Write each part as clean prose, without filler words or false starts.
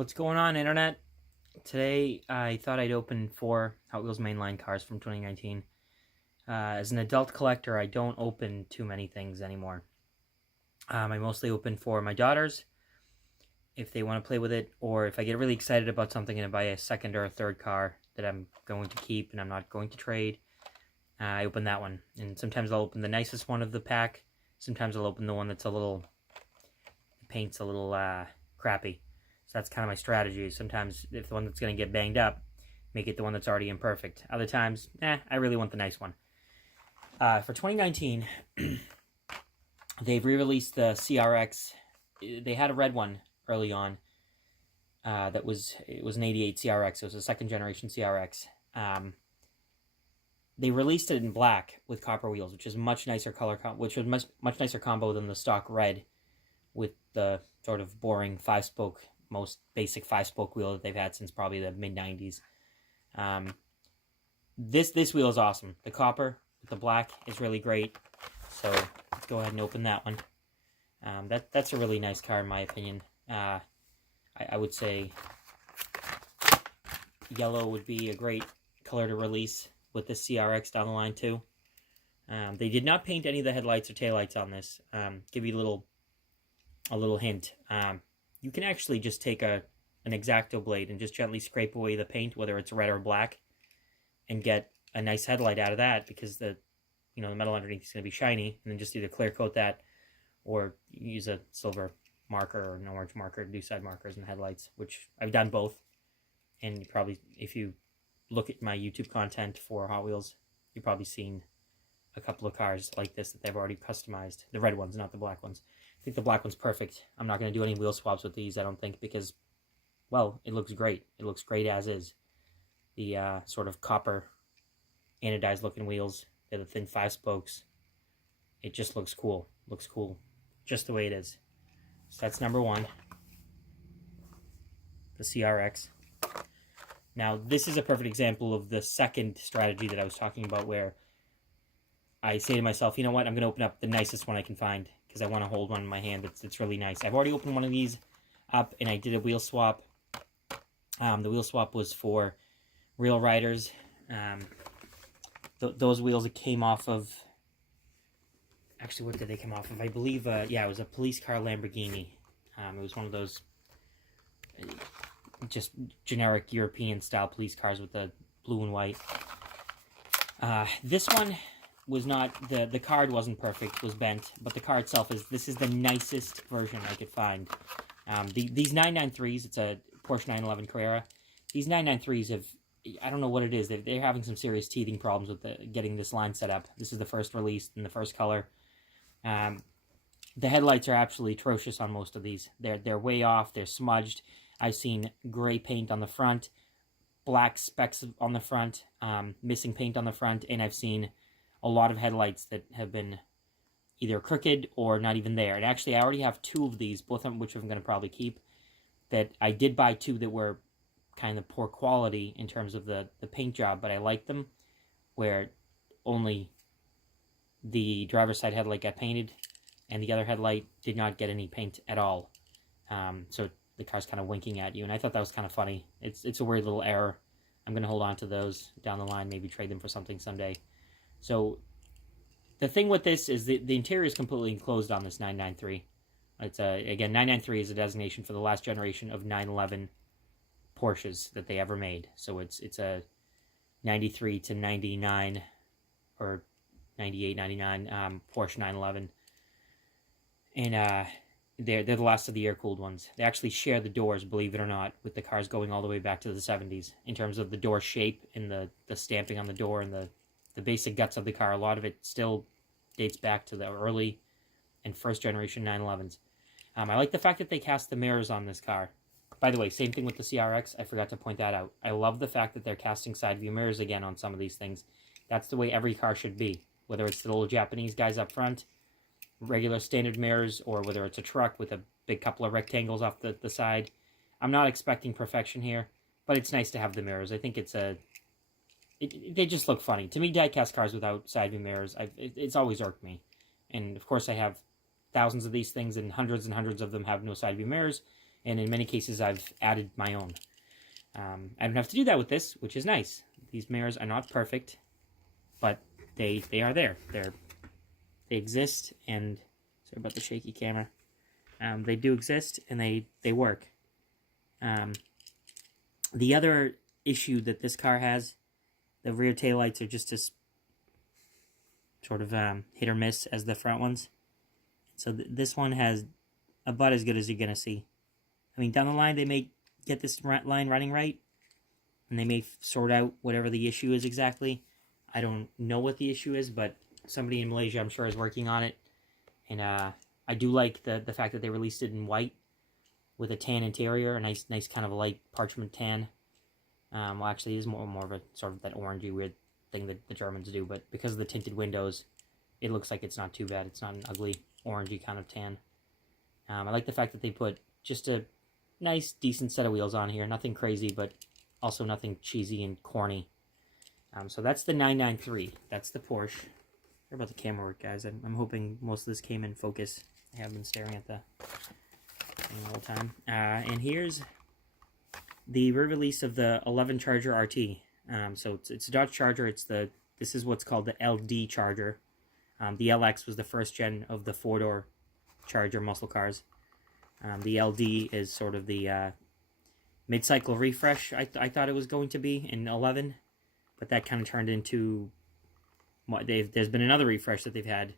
What's going on, Internet? Today, I thought I'd open 4 Hot Wheels mainline cars from 2019. As an adult collector, I don't open too many things anymore. I mostly open for my daughters, if they want to play with it, or if I get really excited about something and I buy a second or a third car that I'm going to keep and I'm not going to trade. I open that one. And sometimes I'll open the nicest one of the pack. Sometimes I'll open the one that's the paint's a little crappy. So that's kind of my strategy. Sometimes if the one that's going to get banged up, make it the one that's already imperfect. Other times, I really want the nice one. For 2019, they've re-released the CRX. They had a red one early on. It was an 88 CRX. It was a second generation CRX. They released it in black with copper wheels, which is much nicer color, which was much nicer combo than the stock red with the sort of boring 5-spoke, most basic 5-spoke wheel that they've had since probably the mid-90s. This wheel is awesome. The copper with the black is really great. So let's go ahead and open that one. That's a really nice car in my opinion. I would say yellow would be a great color to release with the CRX down the line too. They did not paint any of the headlights or taillights on this. Give you a little hint. You can actually just take an X-Acto blade and just gently scrape away the paint, whether it's red or black, and get a nice headlight out of that, because the metal underneath is going to be shiny, and then just either clear coat that or use a silver marker or an orange marker to do side markers and headlights, which I've done both. And probably, if you look at my YouTube content for Hot Wheels, you've probably seen a couple of cars like this that they've already customized. The red ones, not the black ones. I think the black one's perfect. I'm not going to do any wheel swaps with these, I don't think, because, well, it looks great. It looks great as is. The sort of copper anodized looking wheels, they're the thin 5 spokes. It just looks cool. Looks cool just the way it is. So that's number 1. The CRX. Now, this is a perfect example of the second strategy that I was talking about, where I say to myself, you know what, I'm going to open up the nicest one I can find, because I want to hold one in my hand that's really nice. I've already opened one of these up, and I did a wheel swap. The wheel swap was for Real Riders. Those wheels that came off of... Actually, what did they come off of? I believe, yeah, it was a police car Lamborghini. It was one of those just generic European-style police cars with the blue and white. This one was not, the card wasn't perfect, was bent, but the car itself this is the nicest version I could find. These 993s, it's a Porsche 911 Carrera. These 993s have, I don't know what it is, they're having some serious teething problems with getting this line set up. This is the first release in the first color. The headlights are absolutely atrocious on most of these. They're way off, they're smudged. I've seen gray paint on the front, black specks on the front, missing paint on the front, and I've seen a lot of headlights that have been either crooked or not even there. And actually, I already have 2 of these, both of them which I'm going to probably keep, that I did buy 2 that were kind of poor quality in terms of the paint job, but I liked them, where only the driver's side headlight got painted, and the other headlight did not get any paint at all. So the car's kind of winking at you, and I thought that was kind of funny. It's a weird little error. I'm going to hold on to those down the line, maybe trade them for something someday. So the thing with this is the interior is completely enclosed on this 993. It's again, 993 is a designation for the last generation of 911 Porsches that they ever made. So it's a 93 to 99 or 98, 99 Porsche 911. And they're the last of the air-cooled ones. They actually share the doors, believe it or not, with the cars going all the way back to the 70s in terms of the door shape and the stamping on the door and the basic guts of the car. A lot of it still dates back to the early and first generation 911s. I like the fact that they cast the mirrors on this car. By the way, same thing with the CRX. I forgot to point that out. I love the fact that they're casting side view mirrors again on some of these things. That's the way every car should be. Whether it's the little Japanese guys up front, regular standard mirrors, or whether it's a truck with a big couple of rectangles off the side. I'm not expecting perfection here, but it's nice to have the mirrors. I think they just look funny. To me, diecast cars without side view mirrors, it's always irked me. And of course, I have thousands of these things, and hundreds of them have no side view mirrors. and in many cases I've added my own. I don't have to do that with this, which is nice. These mirrors are not perfect, but they are there. They exist, and sorry about the shaky camera. They do exist, and they work. The other issue that this car has, the rear taillights are just as sort of hit or miss as the front ones. So this one has about as good as you're going to see. I mean, down the line, they may get this line running right, and they may sort out whatever the issue is exactly. I don't know what the issue is, but somebody in Malaysia, I'm sure, is working on it. And I do like the fact that they released it in white with a tan interior, a nice kind of a light parchment tan. Well, actually, it is more of a sort of that orangey weird thing that the Germans do, but because of the tinted windows, it looks like it's not too bad. It's not an ugly orangey kind of tan. I like the fact that they put just a nice, decent set of wheels on here. Nothing crazy, but also nothing cheesy and corny. So that's the 993. That's the Porsche. Sorry about the camera work, guys. I'm hoping most of this came in focus. I have been staring at the thing the whole time. And here's the re-release of the 11 Charger RT. So it's a Dodge Charger. This is what's called the LD Charger. The LX was the first gen of the four-door Charger muscle cars. The LD is sort of the mid-cycle refresh I thought it was going to be in 11, but that kind of turned into there's been another refresh that they've had.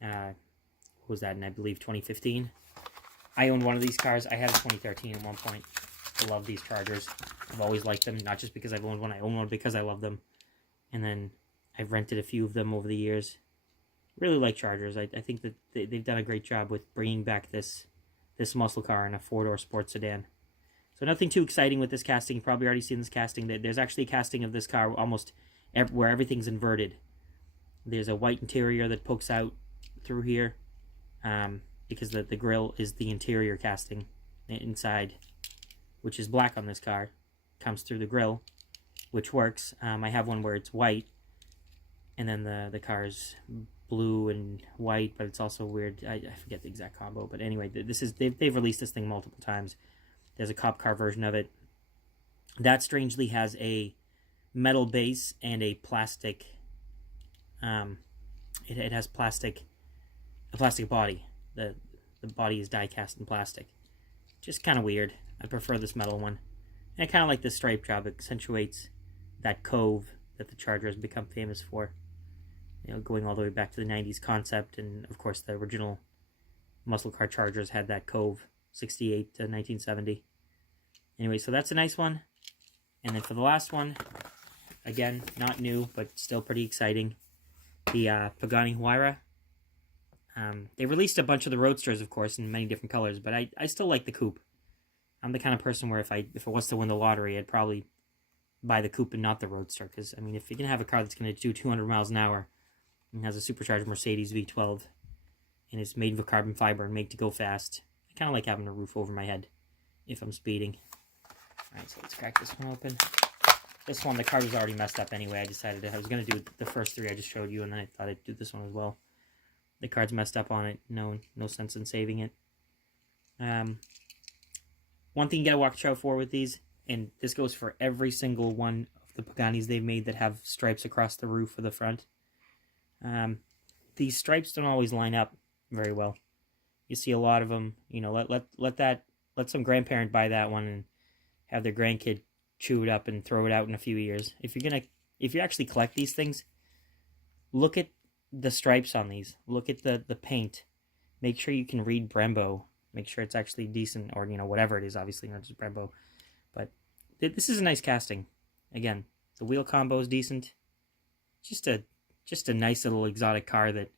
What was that in, I believe, 2015? I owned one of these cars. I had a 2013 at one point. I love these Chargers. I've always liked them, not just because I've owned one. I own one because I love them. And then I've rented a few of them over the years. Really like Chargers. I think that they've done a great job with bringing back this muscle car in a four-door sports sedan. So nothing too exciting with this casting. You've probably already seen this casting. There's actually a casting of this car almost where everything's inverted. There's a white interior that pokes out through here because the grille is the interior casting inside, which is black on this car. Comes through the grille, which works. I have one where it's white, and then the car's blue and white, but it's also weird. I forget the exact combo, but anyway, they've released this thing multiple times. There's a cop car version of it that strangely has a metal base and a plastic. It has a plastic body. The body is die cast in plastic. Just kind of weird. I prefer this metal one. And I kind of like this stripe job. It accentuates that cove that the Charger has become famous for. You know, going all the way back to the 90s concept, and of course the original muscle car Chargers had that cove, 68 to 1970. Anyway, so that's a nice one. And then for the last one, again, not new, but still pretty exciting, the Pagani Huayra. They released a bunch of the Roadsters, of course, in many different colors, but I still like the coupe. I'm the kind of person where if I was to win the lottery, I'd probably buy the coupe and not the Roadster, because, I mean, if you can have a car that's going to do 200 miles an hour and has a supercharged Mercedes V12 and is made of carbon fiber and made to go fast, I kind of like having a roof over my head if I'm speeding. Alright, so let's crack this one open. This one, the card was already messed up anyway. I decided I was going to do the first three I just showed you, and then I thought I'd do this one as well. The card's messed up on it. No sense in saving it. One thing you got to watch out for with these, and this goes for every single one of the Paganis they've made that have stripes across the roof or the front. These stripes don't always line up very well. You see a lot of them, you know, let some grandparent buy that one and have their grandkid chew it up and throw it out in a few years. If you actually collect these things, look at the stripes on these. Look at the paint. Make sure you can read Brembo. Make sure it's actually decent, or, you know, whatever it is, obviously not just Brembo. But this is a nice casting. Again, the wheel combo is decent. Just a nice little exotic car that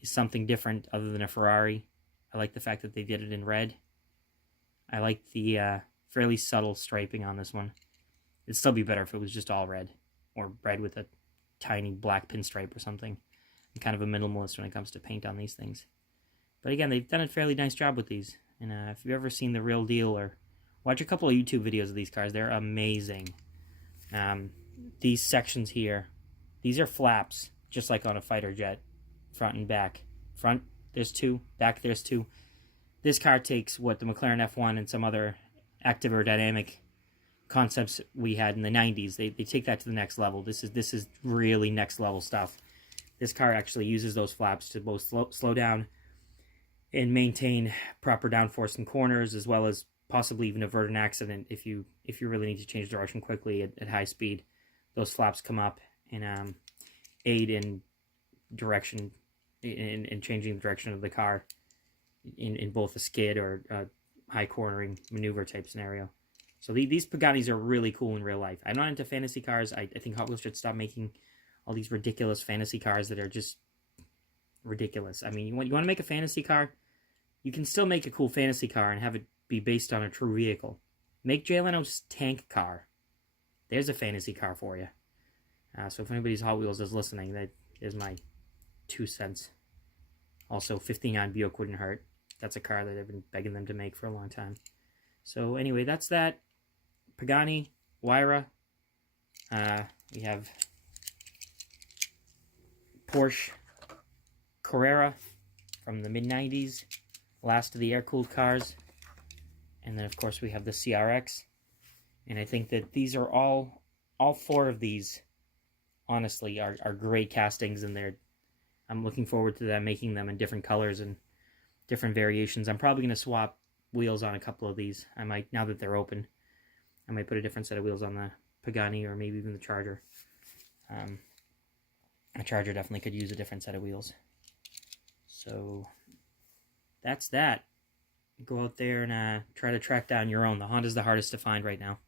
is something different other than a Ferrari. I like the fact that they did it in red. I like the fairly subtle striping on this one. It'd still be better if it was just all red, or red with a tiny black pinstripe or something. I'm kind of a minimalist when it comes to paint on these things. But again, they've done a fairly nice job with these. And if you've ever seen The Real Deal or watch a couple of YouTube videos of these cars, they're amazing. These sections here, these are flaps, just like on a fighter jet, front and back. Front, there's two. Back, there's two. this car takes what the McLaren F1 and some other active aerodynamic concepts we had in the 90s. They take that to the next level. This is really next level stuff. This car actually uses those flaps to both slow down and maintain proper downforce in corners, as well as possibly even avert an accident if you really need to change direction quickly at high speed. Those flaps come up and aid in direction in changing the direction of the car in both a skid or a high cornering maneuver type scenario. So these Paganis are really cool in real life. I'm not into fantasy cars. I think Hot Wheels should stop making all these ridiculous fantasy cars that are just ridiculous. I mean, you want to make a fantasy car? You can still make a cool fantasy car and have it be based on a true vehicle. Make Jay Leno's tank car. There's a fantasy car for you. So if anybody's Hot Wheels is listening, that is my 2 cents. Also, 59 Buick wouldn't hurt. That's a car that I've been begging them to make for a long time. So anyway, that's that. Pagani Huayra. We have Porsche Carrera from the mid-90s. Last of the air-cooled cars. And then, of course, we have the CRX. And I think that these are all 4 of these, honestly, are great castings, and I'm looking forward to them, making them in different colors and different variations. I'm probably going to swap wheels on a couple of these. I might, now that they're open, I might put a different set of wheels on the Pagani or maybe even the Charger. A Charger definitely could use a different set of wheels. So that's that. Go out there and try to track down your own. The Honda's the hardest to find right now.